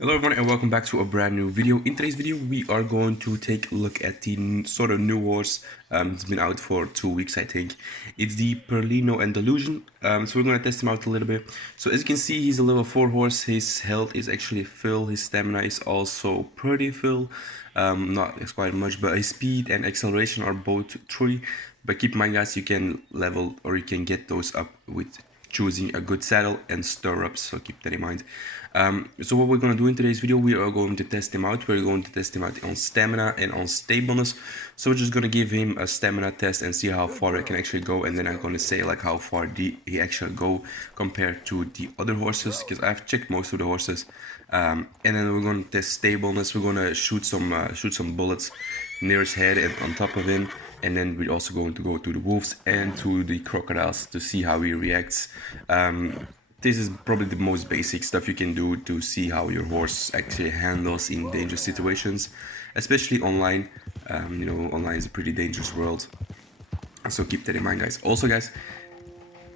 Hello everyone and welcome back to a brand new video. In today's video we are going to take a look at the sort of new horse. It's been out for 2 weeks I think. It's the Perlino Andalusian. So we're going to test him out a little bit. So as you can see, he's a level 4 horse. His health is actually full, his stamina is also pretty full. Not as quite much, but his speed and acceleration are both 3. But keep in mind guys, you can level or you can get those up with choosing a good saddle and stirrups, so keep that in mind. So what we're going to do in today's video, we are going to test him out. We're going to test him out on stamina and on stableness. So we're just going to give him a stamina test and see how far it can actually go, and then I'm going to say like how far he actually go compared to the other horses, because I've checked most of the horses. And then we're going to test stableness. We're going to shoot some bullets near his head and on top of him, and then we're also going to go to the wolves and to the crocodiles to see how he reacts. This is probably the most basic stuff you can do to see how your horse actually handles in dangerous situations, especially online. You know, online is a pretty dangerous world, so keep that in mind guys. Also guys,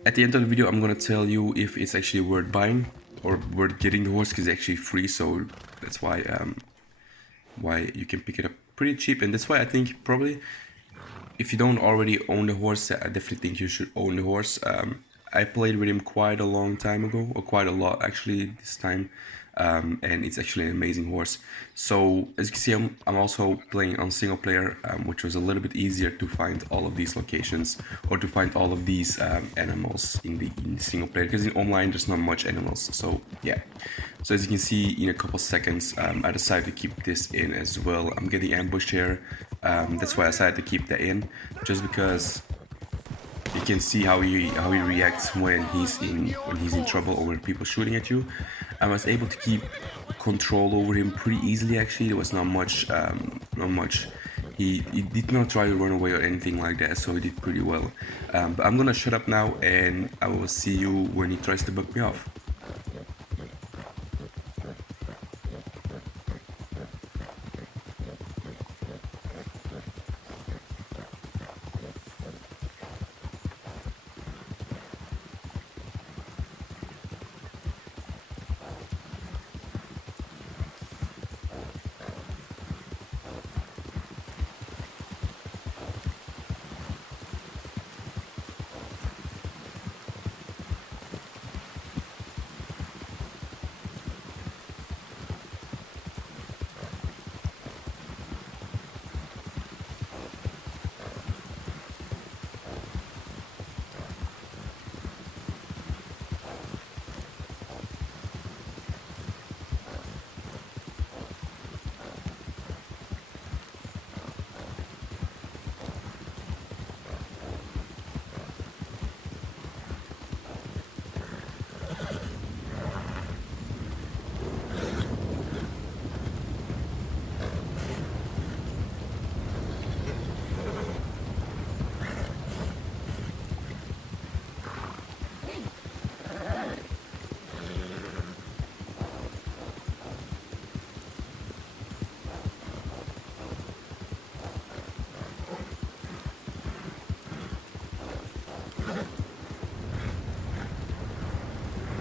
at the end of the video I'm gonna tell you if it's actually worth buying or worth getting the horse, because it's actually free, so that's why you can pick it up pretty cheap. And that's why I think probably if you don't already own the horse, I definitely think you should own the horse. I played with him quite a long time ago, or quite a lot actually this time, and it's actually an amazing horse. So as you can see, I'm also playing on single player, which was a little bit easier to find all of these locations or to find all of these animals in the single player, because in online there's not much animals. So yeah, so as you can see, in a couple seconds I decided to keep this in as well. I'm getting ambushed here. That's why I decided to keep that in, just because you can see how he reacts when he's in trouble or when people shooting at you. I was able to keep control over him pretty easily. Actually, there was not much. He did not try to run away or anything like that, so he did pretty well. But I'm gonna shut up now, and I will see you when he tries to buck me off.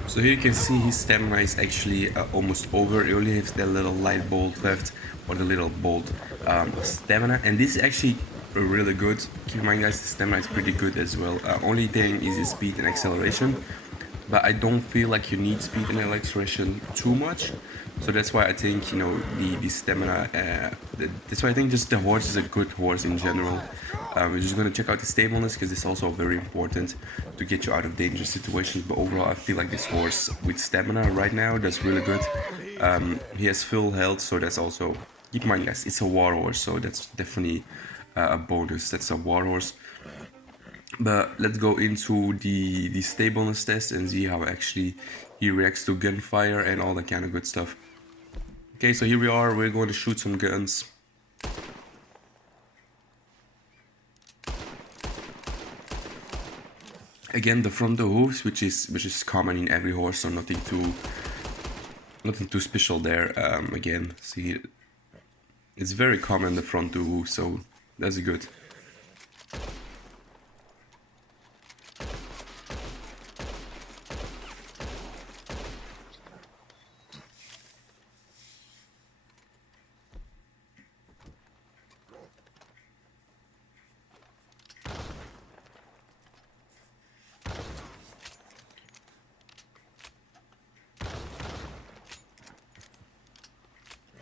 So here you can see his stamina is actually almost over. He only has that little light bolt left, or the little bolt stamina, and this is actually really good. Keep in mind guys, the stamina is pretty good as well. Only thing is his speed and acceleration, but I don't feel like you need speed and acceleration too much. So that's why I think, you know, the stamina, that's why I think just the horse is a good horse in general. We're just going to check out the stableness, because it's also very important to get you out of dangerous situations. But overall I feel like this horse with stamina right now, that's really good. He has full health, so that's also, keep in mind guys, it's a war horse, so that's definitely a bonus. That's a war horse. But let's go into the stableness test and see how actually he reacts to gunfire and all that kind of good stuff. Okay, so here we are. We're going to shoot some guns. Again, the frontal hooves, which is common in every horse, so nothing too special there. Again, see, it's very common, the frontal hoof, so that's good.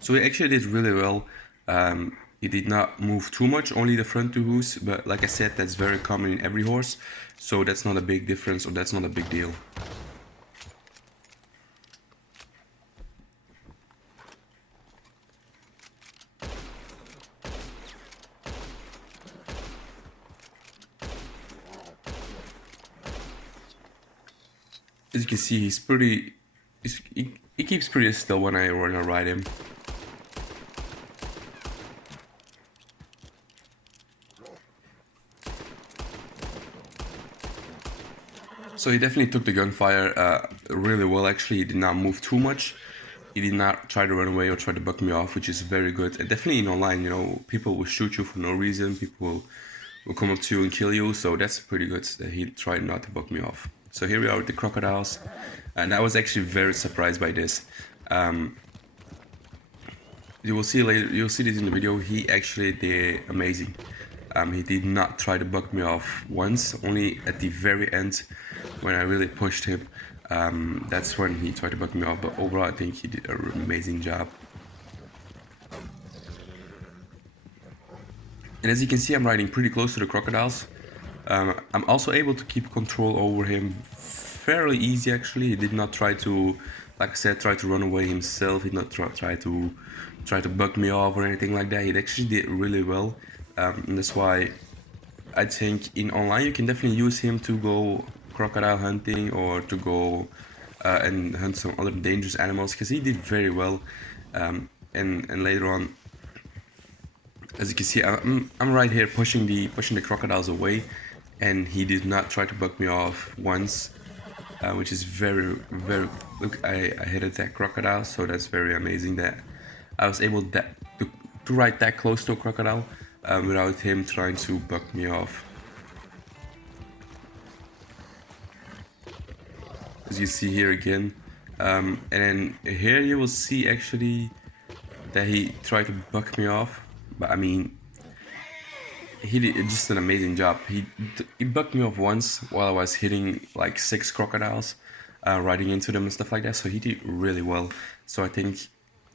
So he actually did really well. He did not move too much, only the front two hooves, but like I said, that's very common in every horse, so that's not a big difference, or that's not a big deal. As you can see, he keeps pretty still when I ride him. So he definitely took the gunfire really well. Actually, he did not move too much. He did not try to run away or try to buck me off, which is very good. And definitely in online, you know, people will shoot you for no reason. People will come up to you and kill you. So that's pretty good that he tried not to buck me off. So here we are with the crocodiles, and I was actually very surprised by this. You will see later. You'll see this in the video. He actually did amazing. He did not try to buck me off once. Only at the very end, when I really pushed him, that's when he tried to buck me off. But overall, I think he did an amazing job. And as you can see, I'm riding pretty close to the crocodiles. I'm also able to keep control over him fairly easy. Actually, he did not try to, like I said, try to run away himself. He did not try to buck me off or anything like that. He actually did really well. And that's why I think in online you can definitely use him to go crocodile hunting or to go and hunt some other dangerous animals, because he did very well. And later on, as you can see, I'm right here pushing the crocodiles away, and he did not try to buck me off once, which is very look, I hit that crocodile, so that's very amazing that I was able to ride that close to a crocodile without him trying to buck me off. As you see here again, and then here you will see actually that he tried to buck me off, but I mean, he did just an amazing job. He bucked me off once while I was hitting like 6 crocodiles, riding into them and stuff like that, so he did really well. So I think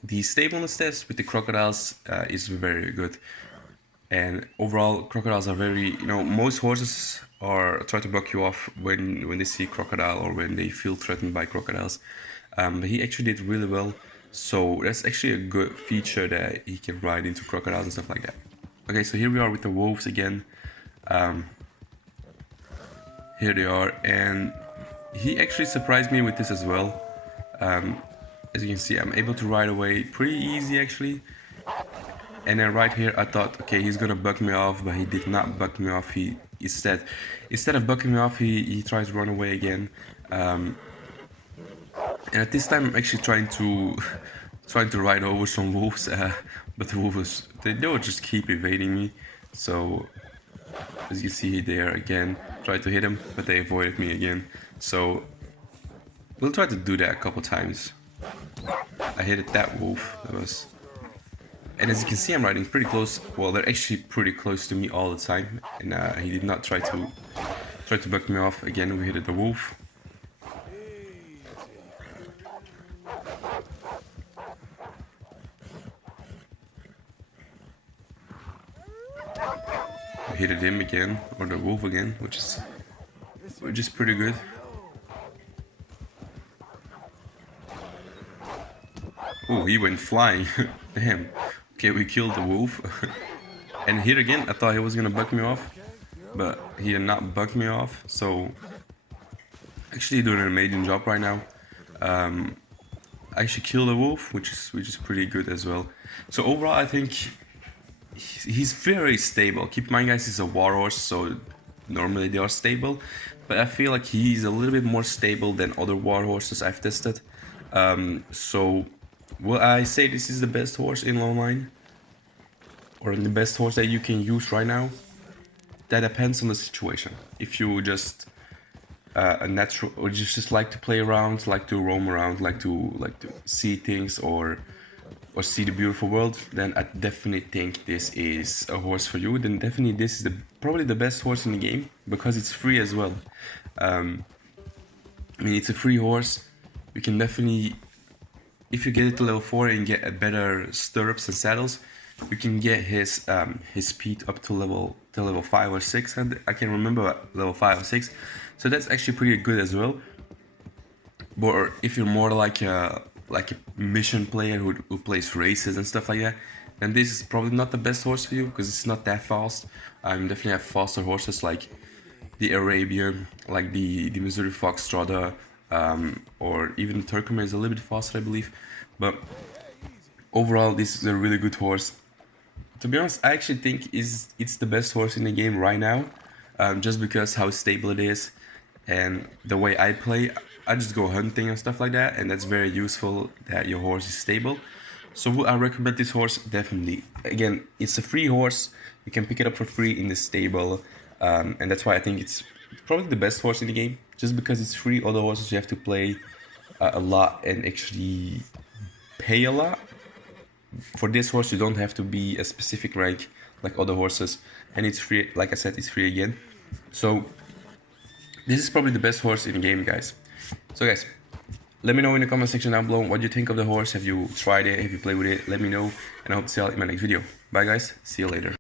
the stableness test with the crocodiles is very good. And overall, crocodiles are very, you know, most horses are try to buck you off when they see crocodile or when they feel threatened by crocodiles. But he actually did really well. So that's actually a good feature that he can ride into crocodiles and stuff like that. Okay, so here we are with the wolves again. Here they are, and he actually surprised me with this as well. As you can see, I'm able to ride away pretty easy actually. And then right here, I thought, okay, he's gonna buck me off, but he did not buck me off. He instead of bucking me off, he tries to run away again. And at this time, I'm actually trying to ride over some wolves, but the wolves they will just keep evading me. So as you see there again, try to hit them, but they avoided me again. So we'll try to do that a couple times. I hit that wolf. That was. And as you can see, I'm riding pretty close. Well, they're actually pretty close to me all the time, and he did not try to buck me off. Again, we hit the wolf. We hit him again, or the wolf again, which is pretty good. Oh, he went flying. Damn. Okay, we killed the wolf. And here again, I thought he was gonna buck me off, but he did not buck me off. So actually doing an amazing job right now. I actually killed the wolf, which is pretty good as well. So overall, I think he's very stable. Keep in mind, guys, he's a war horse, so normally they are stable, but I feel like he's a little bit more stable than other war horses I've tested. So will I say this is the best horse in online, or the best horse that you can use right now? That depends on the situation. If you just a natural, or just like to play around, like to roam around, like to see things, or see the beautiful world, then I definitely think this is a horse for you. Then definitely this is probably the best horse in the game, because it's free as well. I mean, it's a free horse. You can definitely if you get it to level 4 and get a better stirrups and saddles, you can get his speed up to level 5 or 6, and I can remember level 5 or 6. So that's actually pretty good as well. But if you're more like a mission player who plays races and stuff like that, then this is probably not the best horse for you because it's not that fast. Definitely have faster horses like the Arabian, like the Missouri Foxtrot, or even the Turcoman is a little bit faster, I believe. But overall, this is a really good horse. To be honest, I actually think it's the best horse in the game right now, just because how stable it is, and the way I play. I just go hunting and stuff like that, and that's very useful that your horse is stable. So would I recommend this horse? Definitely. Again, it's a free horse. You can pick it up for free in the stable, and that's why I think it's probably the best horse in the game. Just because it's free, other horses you have to play a lot and actually pay a lot. For this horse, you don't have to be a specific rank like other horses, and it's free. Like I said, it's free again. So this is probably the best horse in the game, guys. So guys, let me know in the comment section down below what you think of the horse. Have you tried it? Have you played with it? Let me know, and I hope to see you all in my next video. Bye guys, see you later.